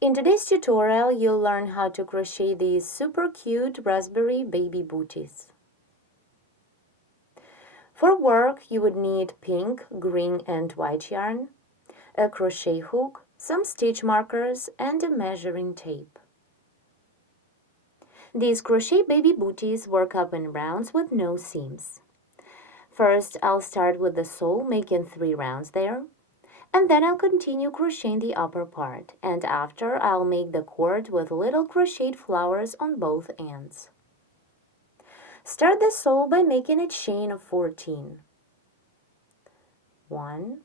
In today's tutorial, you'll learn how to crochet these super cute raspberry baby booties. For work, you would need pink, green, and white yarn, a crochet hook, some stitch markers, and a measuring tape. These crochet baby booties work up in rounds with no seams. First, I'll start with the sole, making 3 rounds there. And then I'll continue crocheting the upper part, and after I'll make the cord with little crocheted flowers on both ends. Start the sole by making a chain of 14. 1,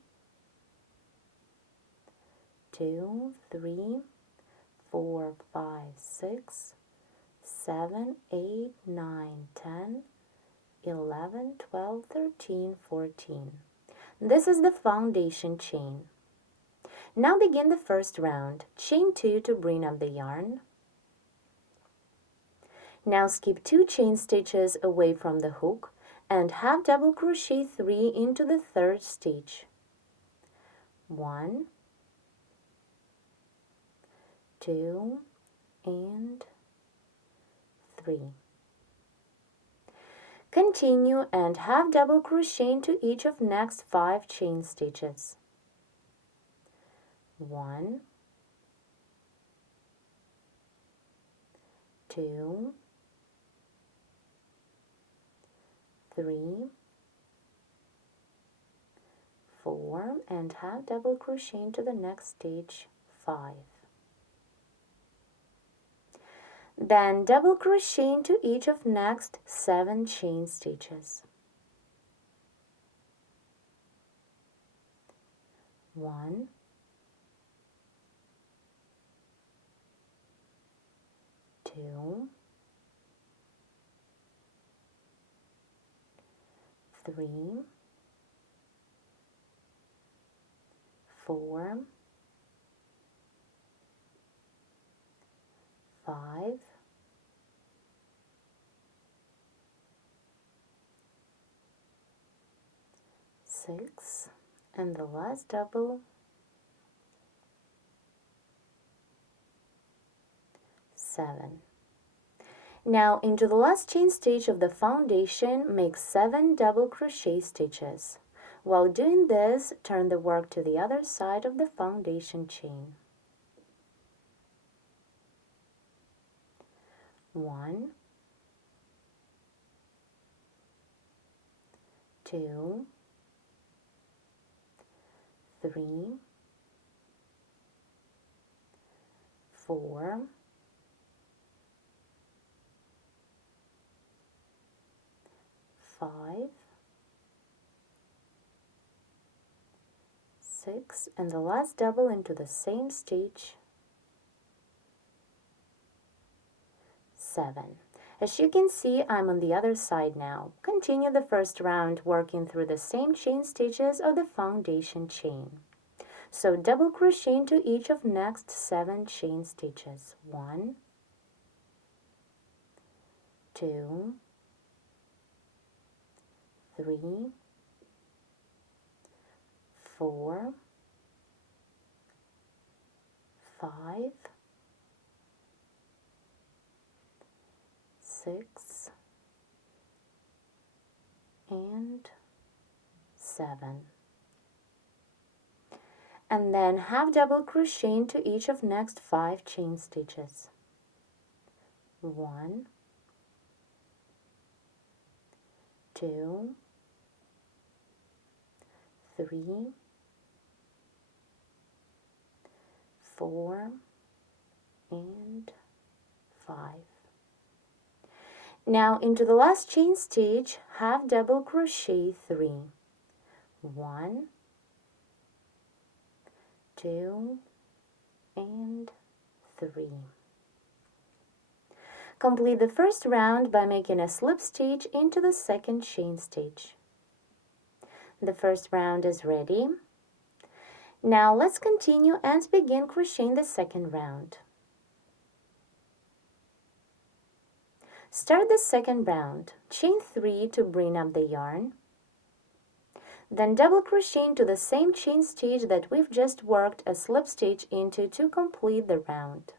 2, 3, 4, 5, 6, 7, 8, 9, 10, 11, 12, 13, 14. This is the foundation chain. Now begin the first round. Chain 2 to bring up the yarn. Now skip 2 chain stitches away from the hook and half double crochet 3 into the third stitch. 1, 2, and 3. Continue and half double crochet into each of next 5 chain stitches. 1, 2, 3, 4, and half double crochet into the next stitch, 5. Then double crochet into each of next 7 chain stitches. 1, 2, 3, 4, 5, 6, and the last double, 7. Now into the last chain stitch of the foundation, make 7 double crochet stitches. While doing this, turn the work to the other side of the foundation chain. 1, 2, 3, 4, 5, 6, and the last double into the same stitch, 7. As you can see, I'm on the other side now. Continue the first round working through the same chain stitches of the foundation chain. So double crochet into each of next 7 chain stitches. 1, 2, 3, 4, 5, 6, and 7. And then half double crochet into each of next 5 chain stitches. 1, 2, 3, 4, and 5. Now into the last chain stitch, half double crochet 3. 1, 2, and 3. Complete the first round by making a slip stitch into the second chain stitch. The first round is ready. Now let's continue and begin crocheting the second round. Start the second round. Chain 3 to bring up the yarn. Then double crochet into the same chain stitch that we've just worked a slip stitch into to complete the round.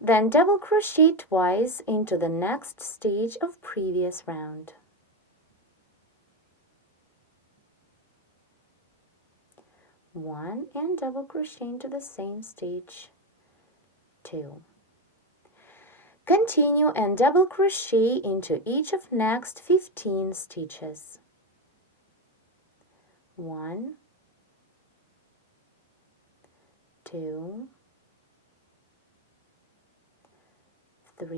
Then double crochet twice into the next stitch of previous round. One, and double crochet into the same stitch, two. Continue and double crochet into each of next 15 stitches. 1, 2, 3,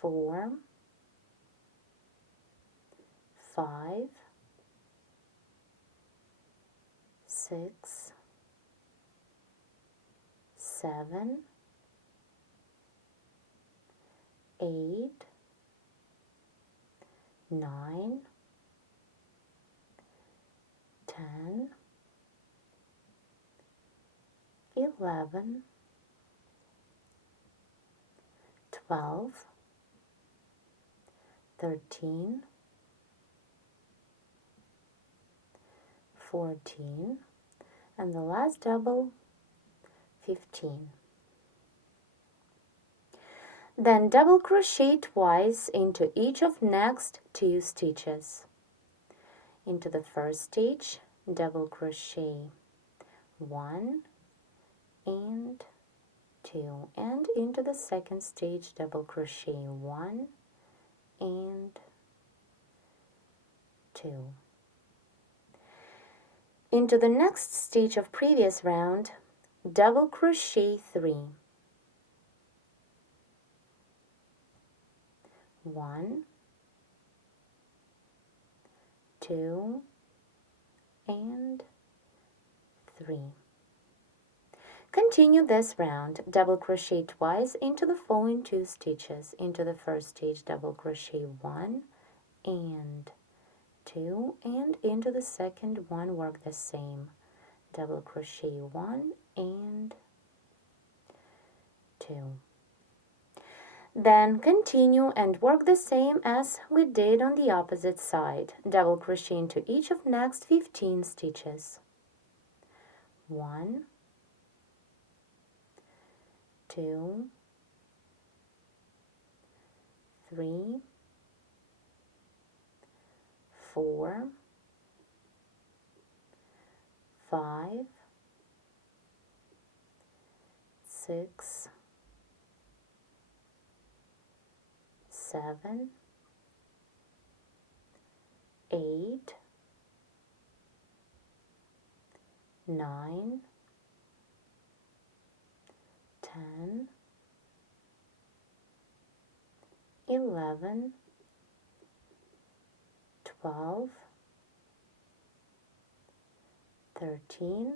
4, 5, 6, 7, 8, 9, 10, 11, 12, 13, 14, and the last double, 15. Then double crochet twice into each of next 2 stitches. Into the first stitch, double crochet 1 and 2, and into the second stitch, double crochet 1 and 2. Into the next stitch of previous round, double crochet 3. 1, 2, and 3. Continue this round. Double crochet twice into the following 2 stitches. Into the first stitch, double crochet 1 and 2, and into the second one, work the same. Double crochet 1 and 2. Then continue and work the same as we did on the opposite side. Double crochet into each of next 15 stitches. 1, 2, 3, 4, 5, 6, 7, 8, 9, 10, 11, 12, 13,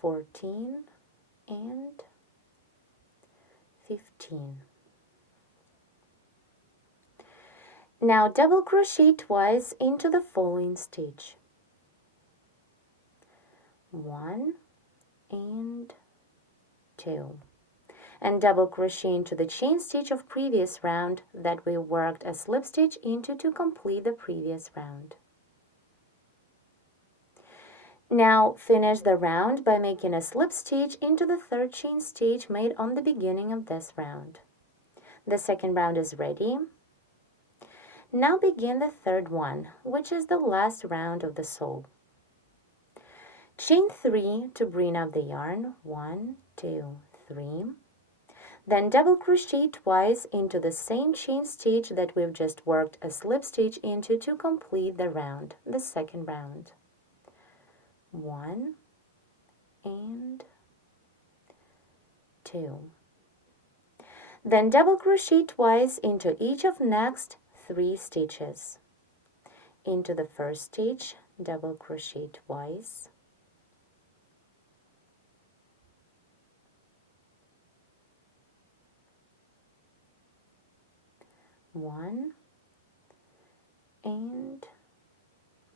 14, and 15. Now double crochet twice into the following stitch. 1 and 2. And double crochet into the chain stitch of previous round that we worked a slip stitch into to complete the previous round. Now finish the round by making a slip stitch into the third chain stitch made on the beginning of this round. The second round is ready. Now begin the third one, which is the last round of the sole. Chain 3 to bring up the yarn. 1, 2, 3. Then double crochet twice into the same chain stitch that we've just worked a slip stitch into to complete the round, the second round. 1 and 2. Then double crochet twice into each of next 3 stitches. Into the first stitch, double crochet twice. 1 and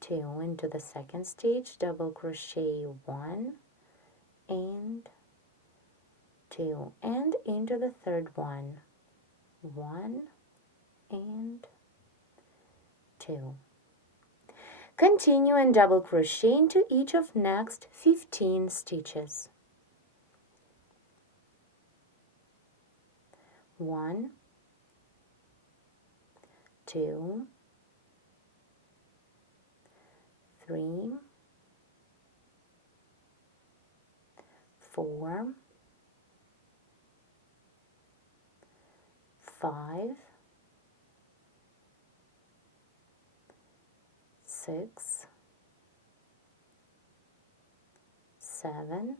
2. Into the second stitch, double crochet 1 and 2, and into the third one, 1 and 2. Continue and double crochet into each of next 15 stitches. 1, 2, 3, 4, 5, 6, 7,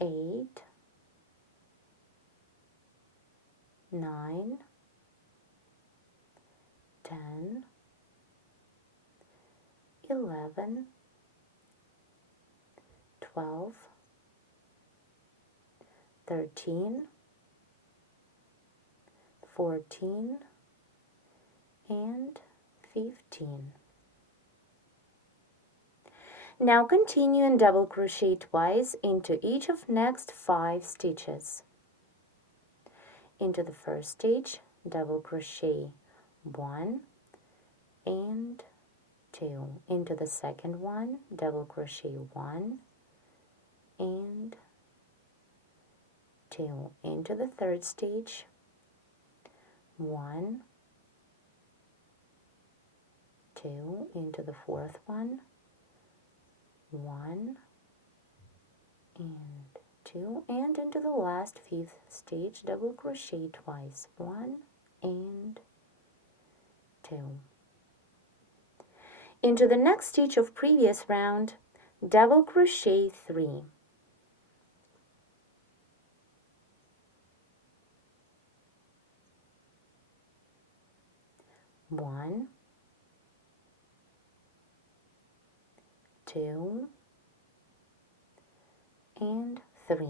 8, 9, 10, 11, 12, 13, 14, and 15. Now continue and double crochet twice into each of next 5 stitches. Into the first stitch, double crochet 1 and 2. Into the second one, double crochet 1 and 2. Into the third stitch, 1, 2. Into the fourth one, 1 and 2, and into the last 5th stitch, double crochet twice, 1 and 2. Into the next stitch of previous round, double crochet 3. 1, 2, and 3.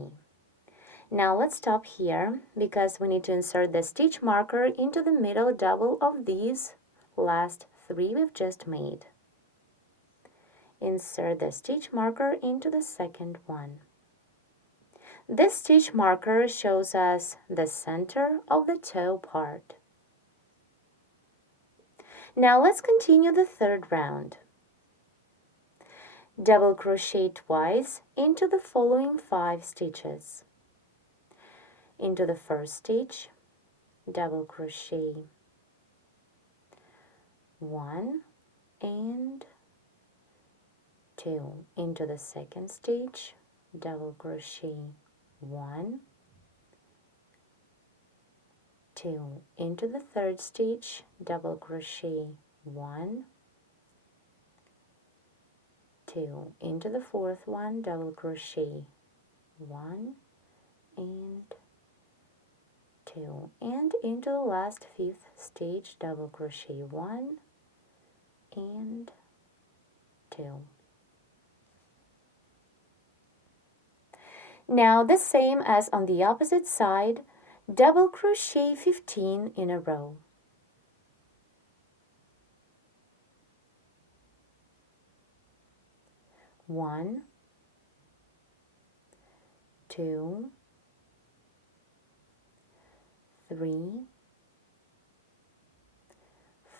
Now let's stop here because we need to insert the stitch marker into the middle double of these last 3 we've just made. Insert the stitch marker into the second one. This stitch marker shows us the center of the toe part. Now let's continue the third round. Double crochet twice into the following 5 stitches. Into the first stitch, double crochet 1 and 2. Into the second stitch, double crochet 1, 2. Into the third stitch, double crochet 1, 2. Into the fourth one, double crochet 1 and 2. And into the last 5th stitch, double crochet 1 and 2. Now the same as on the opposite side, double crochet 15 in a row. 1, 2, 3,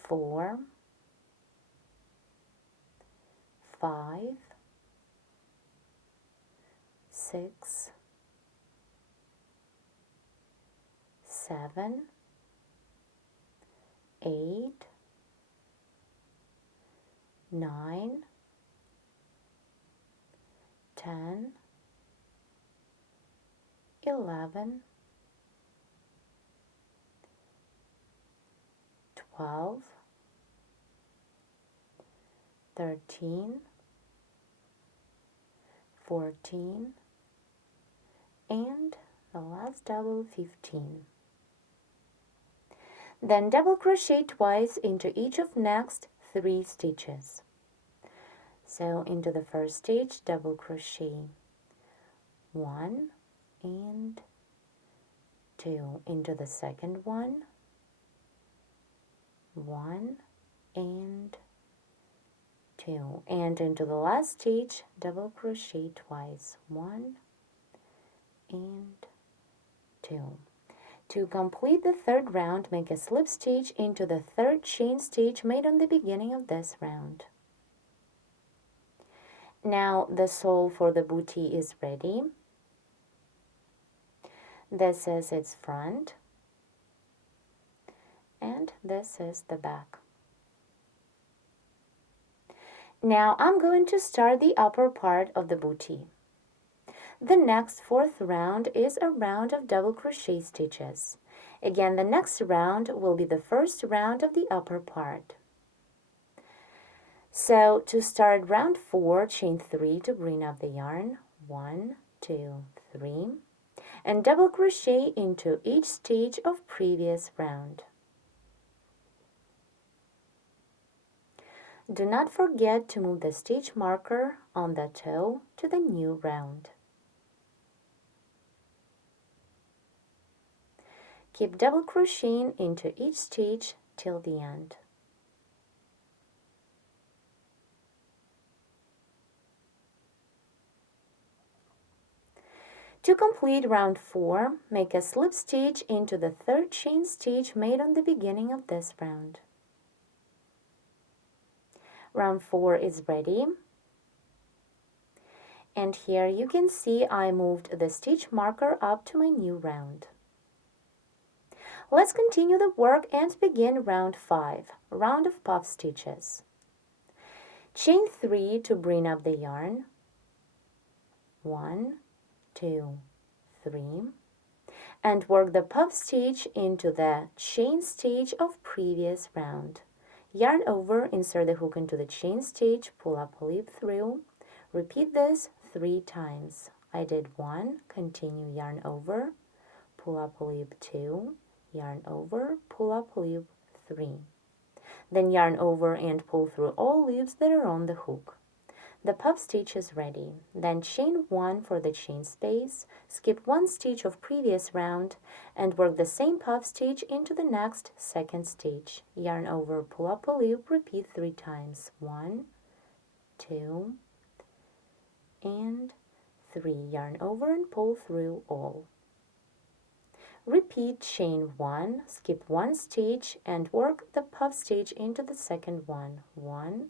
4, 5, 6, 7, 8, 9, 10, 11, 12, 13, 14, and the last double 15. Then double crochet twice into each of next 3 stitches. So into the first stitch, double crochet 1 and 2. Into the second one, 1 and 2. And into the last stitch, double crochet twice, 1 and 2. To complete the third round, make a slip stitch into the third chain stitch made on the beginning of this round. Now the sole for the bootie is ready. This is its front, and this is the back. Now I'm going to start the upper part of the bootie. The next fourth round is a round of double crochet stitches. Again, the next round will be the first round of the upper part. So to start round 4, chain 3 to bring up the yarn. 1, 2, 3. And double crochet into each stitch of previous round. Do not forget to move the stitch marker on the toe to the new round. Keep double crocheting into each stitch till the end. To complete round 4, make a slip stitch into the third chain stitch made on the beginning of this round. Round 4 is ready. And here you can see I moved the stitch marker up to my new round. Let's continue the work and begin round 5, round of puff stitches. Chain 3 to bring up the yarn. 1, 2, 3, and work the puff stitch into the chain stitch of previous round. Yarn over, insert the hook into the chain stitch, pull up a loop through. Repeat this 3 times. I did 1, continue yarn over, pull up a loop 2, yarn over, pull up a loop 3. Then yarn over and pull through all loops that are on the hook. The puff stitch is ready. Then chain 1 for the chain space, skip 1 stitch of previous round, and work the same puff stitch into the next second stitch. Yarn over, pull up a loop, repeat 3 times. 1, 2, and 3. Yarn over and pull through all. Repeat chain 1, skip 1 stitch, and work the puff stitch into the second one. 1,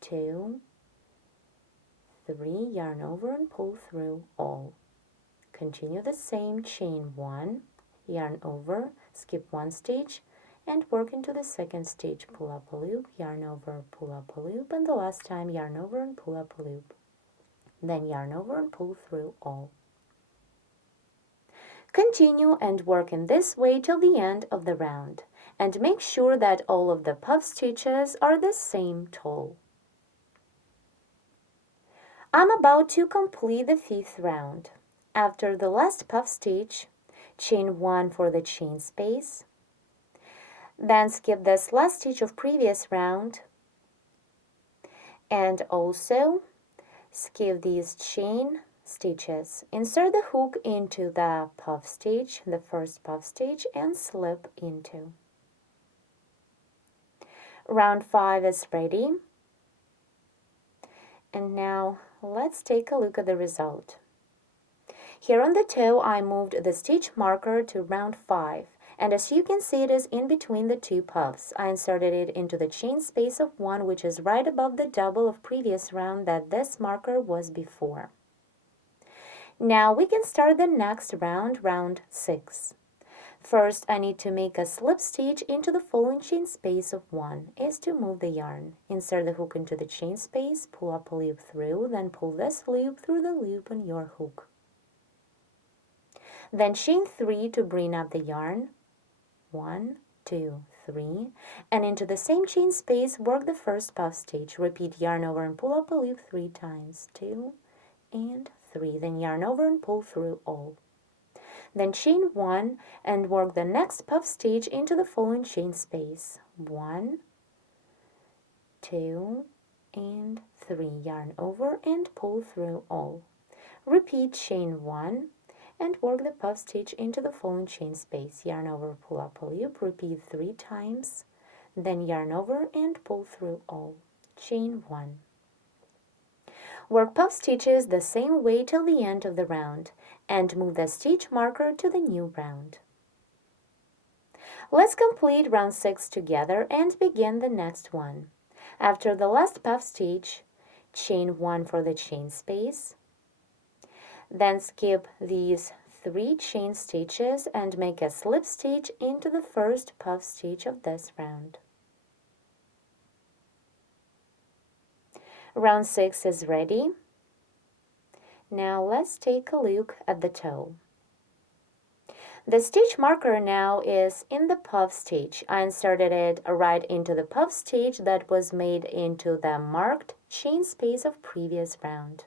2, 3, yarn over and pull through all. Continue the same, chain 1, yarn over, skip 1 stitch, and work into the second stitch. Pull up a loop, yarn over, pull up a loop, and the last time yarn over and pull up a loop. Then yarn over and pull through all. Continue and work in this way till the end of the round, and make sure that all of the puff stitches are the same tall. I'm about to complete the 5th round. After the last puff stitch, chain 1 for the chain space, then skip this last stitch of previous round, and also skip these chain stitches. Insert the hook into the puff stitch, the first puff stitch, and slip into. Round 5 is ready. And now let's take a look at the result. Here on the toe, I moved the stitch marker to round 5, and as you can see, it is in between the 2 puffs. I inserted it into the chain space of 1, which is right above the double of previous round that this marker was before. Now we can start the next round, round 6. First, I need to make a slip stitch into the following chain space of 1, is to move the yarn. Insert the hook into the chain space, pull up a loop through, then pull this loop through the loop on your hook. Then chain 3 to bring up the yarn. 1, 2, 3, and into the same chain space, work the first puff stitch. Repeat yarn over and pull up a loop 3 times. 2 and 3. Then yarn over and pull through all. Then chain 1 and work the next puff stitch into the following chain space. 1, 2, and 3. Yarn over and pull through all. Repeat chain 1 and work the puff stitch into the following chain space. Yarn over, pull up a loop, repeat 3 times, then yarn over and pull through all. Chain 1. Work puff stitches the same way till the end of the round, and move the stitch marker to the new round. Let's complete round 6 together and begin the next one. After the last puff stitch, chain 1 for the chain space, then skip these 3 chain stitches and make a slip stitch into the first puff stitch of this round. Round 6 is ready. Now let's take a look at the toe. The stitch marker now is in the puff stitch. I inserted it right into the puff stitch that was made into the marked chain space of previous round.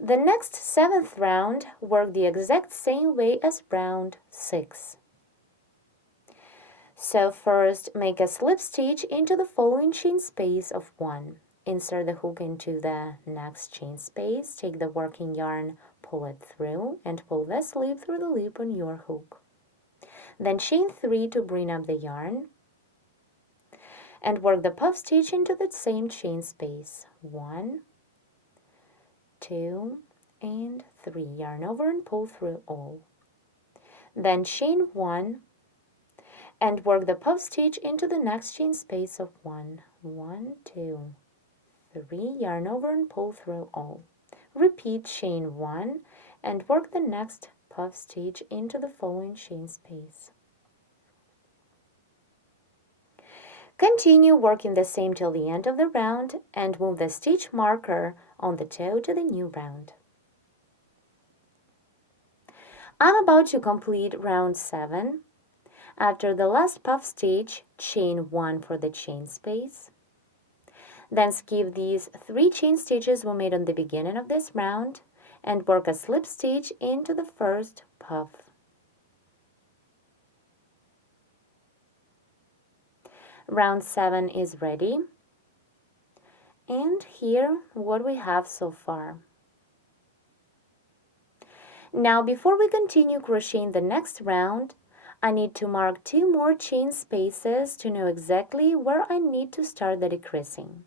The next 7th round worked the exact same way as round 6. So first make a slip stitch into the following chain space of 1. Insert the hook into the next chain space, take the working yarn, pull it through, and pull this loop through the loop on your hook. Then chain 3 to bring up the yarn, and work the puff stitch into the same chain space. 1, 2, and 3. Yarn over and pull through all. Then chain 1, and work the puff stitch into the next chain space of 1. 1, 2, 3, yarn over and pull through all. Repeat chain 1 and work the next puff stitch into the following chain space. Continue working the same till the end of the round and move the stitch marker on the toe to the new round. I'm about to complete round 7. After the last puff stitch, chain 1 for the chain space. Then skip these 3 chain stitches we made on the beginning of this round and work a slip stitch into the first puff. Round 7 is ready. And here what we have so far. Now before we continue crocheting the next round, I need to mark 2 more chain spaces to know exactly where I need to start the decreasing.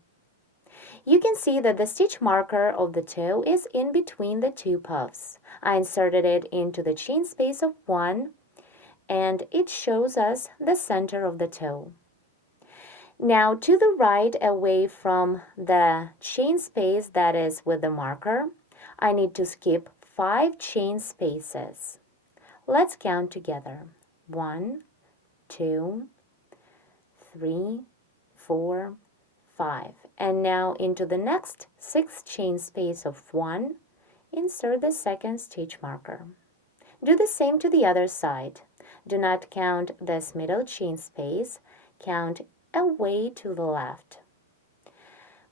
You can see that the stitch marker of the toe is in between the 2 puffs. I inserted it into the chain space of 1 and it shows us the center of the toe. Now to the right, away from the chain space that is with the marker, I need to skip 5 chain spaces. Let's count together. 1, 2, 3, 4, 5. And now into the next 6th chain space of 1, insert the second stitch marker. Do the same to the other side. Do not count this middle chain space, count away to the left.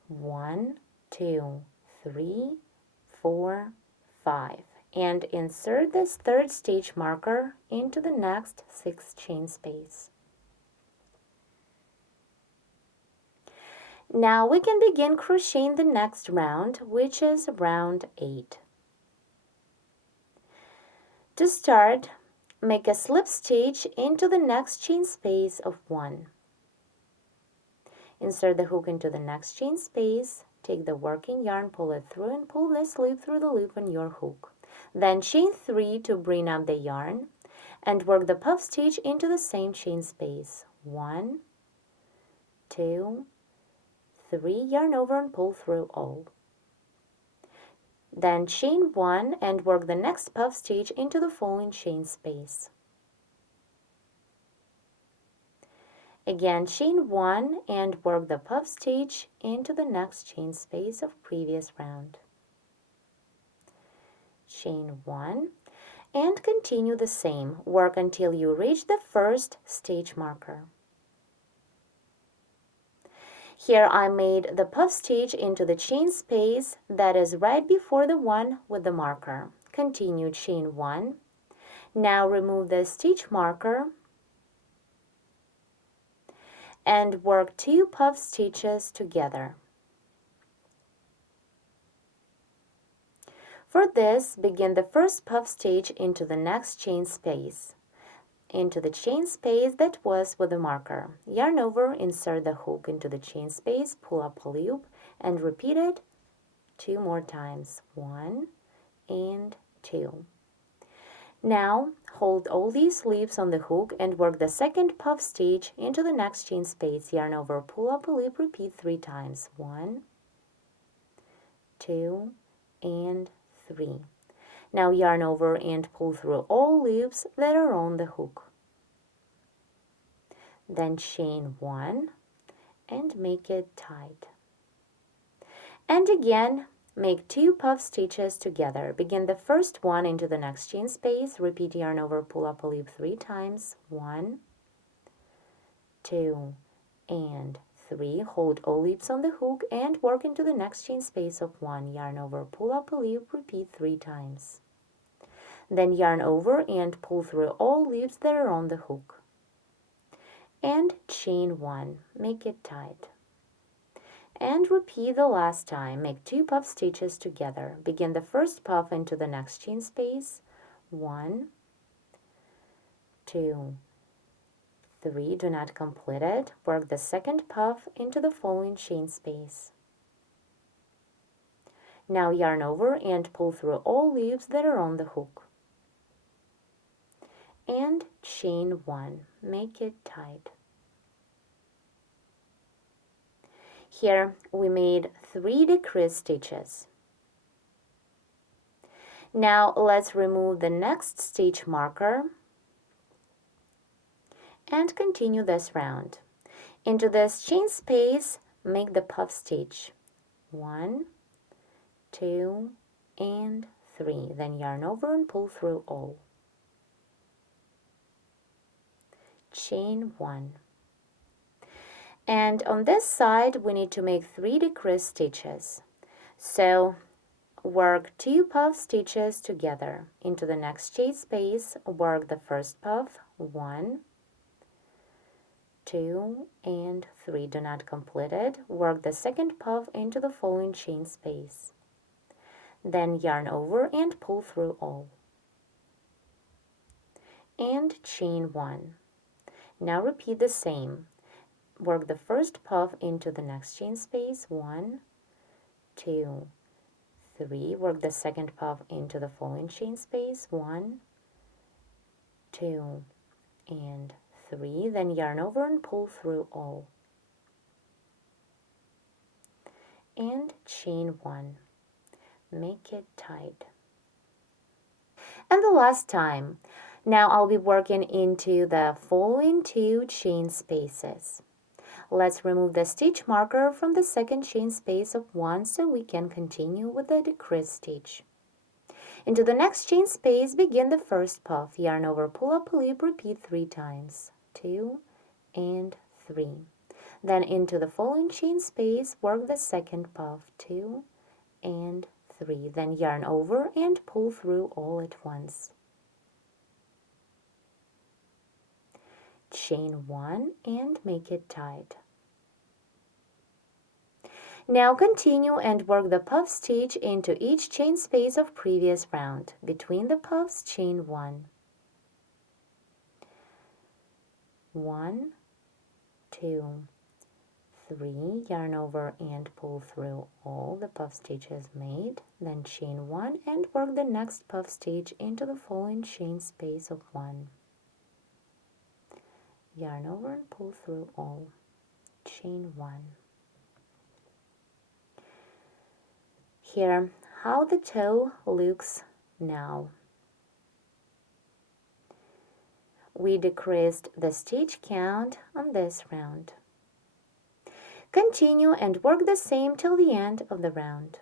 1, 2, 3, 4, 5. And insert this 3rd stitch marker into the next 6th chain space. Now we can begin crocheting the next round, which is round 8. To start, make a slip stitch into the next chain space of 1. Insert the hook into the next chain space, take the working yarn, pull it through, and pull this loop through the loop on your hook. Then chain 3 to bring up the yarn, and work the puff stitch into the same chain space. 1, 2, 3, yarn over and pull through all. Then chain 1 and work the next puff stitch into the following chain space. Again, chain 1 and work the puff stitch into the next chain space of previous round. Chain 1 and continue the same. Work until you reach the first stitch marker. Here I made the puff stitch into the chain space that is right before the one with the marker. Continue chain 1. Now remove the stitch marker and work 2 puff stitches together. For this, begin the first puff stitch into the next chain space, into the chain space that was with the marker. Yarn over, insert the hook into the chain space, pull up a loop, and repeat it 2 more times. 1 and 2. Now hold all these loops on the hook and work the second puff stitch into the next chain space. Yarn over, pull up a loop, repeat 3 times. 1, 2, and 3. Now yarn over and pull through all loops that are on the hook. Then chain 1 and make it tight. And again, make 2 puff stitches together. Begin the first one into the next chain space. Repeat yarn over, pull up a loop 3 times. 1, 2, and 3. Hold all loops on the hook and work into the next chain space of 1. Yarn over, pull up a loop, repeat 3 times. Then yarn over and pull through all loops that are on the hook. And chain 1. Make it tight. And repeat the last time. Make 2 puff stitches together. Begin the first puff into the next chain space. 1, 2, 3. Do not complete it. Work the second puff into the following chain space. Now yarn over and pull through all loops that are on the hook. And chain 1. Make it tight. Here we made 3 decrease stitches. Now let's remove the next stitch marker and continue this round. Into this chain space, make the puff stitch. 1, 2, and 3. Then yarn over and pull through all. Chain 1. And on this side, we need to make 3 decrease stitches. So work 2 puff stitches together. Into the next chain space, work the first puff. 1, 2, and 3. Do not complete it. Work the second puff into the following chain space. Then yarn over and pull through all. And chain 1. Now repeat the same. Work the first puff into the next chain space. 1, 2, 3. Work the second puff into the following chain space. 1, 2, and 3. Then yarn over and pull through all. And chain 1. Make it tight. And the last time. Now I'll be working into the following 2 chain spaces. Let's remove the stitch marker from the second chain space of 1 so we can continue with the decrease stitch. Into the next chain space, begin the first puff. Yarn over, pull up a loop, repeat 3 times. 2 and 3. Then into the following chain space, work the second puff. 2 and 3. Then yarn over and pull through all at once. Chain 1 and make it tight. Now continue and work the puff stitch into each chain space of previous round. Between the puffs, chain 1. 1, 2, 3. Yarn over and pull through all the puff stitches made. Then chain 1 and work the next puff stitch into the following chain space of 1. Yarn over and pull through all. Chain 1. Here, how the toe looks now. We decreased the stitch count on this round. Continue and work the same till the end of the round.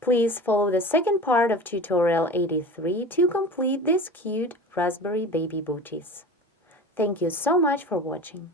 Please follow the second part of tutorial 83 to complete this cute raspberry baby booties. Thank you so much for watching.